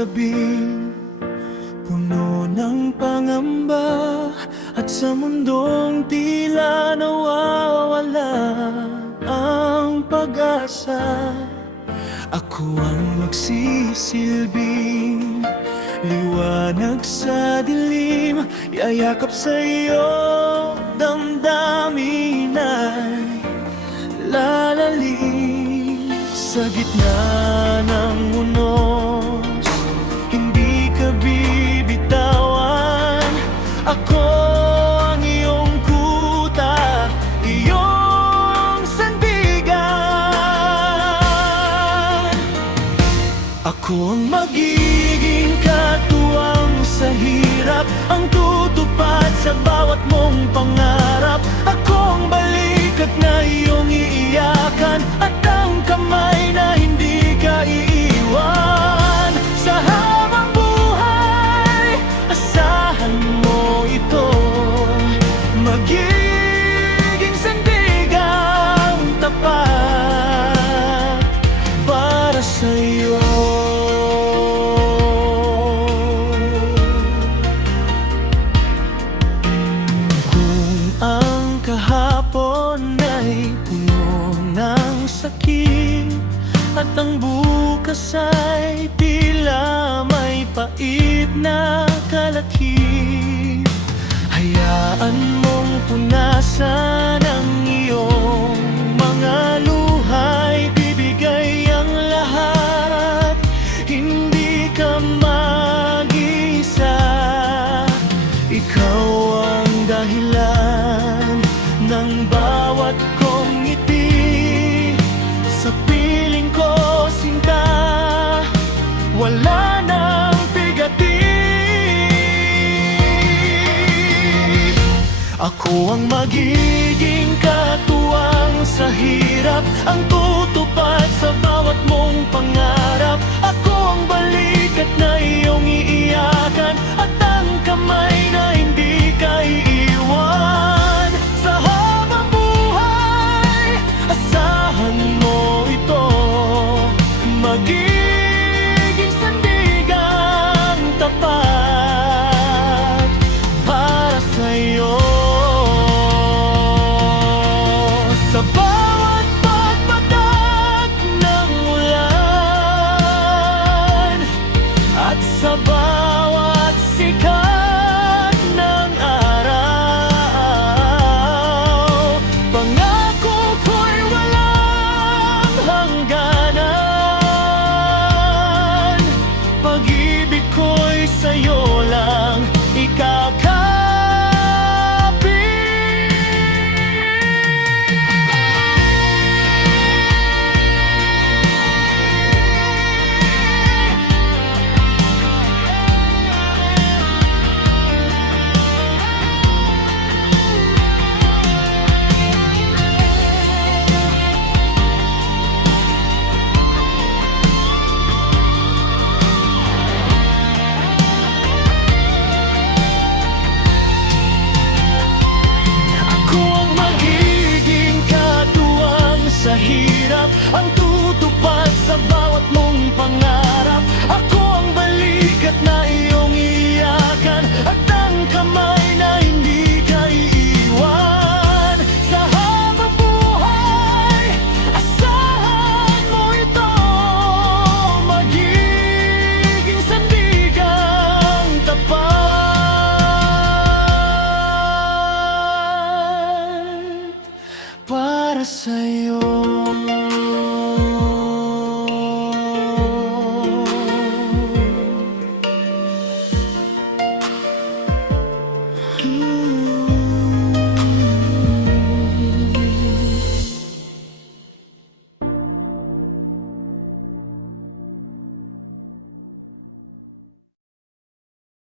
gabing puno ng pangamba, at sa mundong tila nawawala ang pag-asa, ako ang magsisilbing liwanag sa dilim. Yayakap sa iyo, damdamin ay lalalim. Sa gitna ng unos, hindi ka bibitawan. Ako ang iyong kuta, iyong sandigan. Ako ang magiging katuwang sa hirap, ang tutupad sa bawat mong pangarap. Ako ang balikat na iyong iiyakan, at ang kamay na hindi ka iiwan. Sa habang buhay, asahan mo ito, magiging sandigang tapat para sa'yo. Ang kahapon ay puno ng sakit, at ang bukas ay tila may pait na kalakip. Hayaan mong punasan ang iyong mga luha, ibibigay ang lahat, hindi ka mag-isa. Ikaw ang dahilan ng bawat kong ngiti, sa piling ko sinta, wala nang bigati. Ako ang magiging katuwang sa hirap, ang tutupad sa bawat mong pangarap. Ako ang balikat na iyong iiyakan, at ang kamay na hindi ka iiwan. Sa habang buhay, asahan mo ito, magiging sandigang tapat para sa'yo. Sa bawat pagpatak ng ulan, at sa bawat sikat ng araw, pangako ko'y walang hangganan. Pag-ibig ko'y sa'yo lang ikakapit. Sa hirap, ang tutupad sa bawat mong pangarap. Ako ang balikat na iyong iiyakan, at ang kamay na hindi ka iiwan. Sa habang buhay, asahan mo ito, magiging sandigang tapat para sa'yo.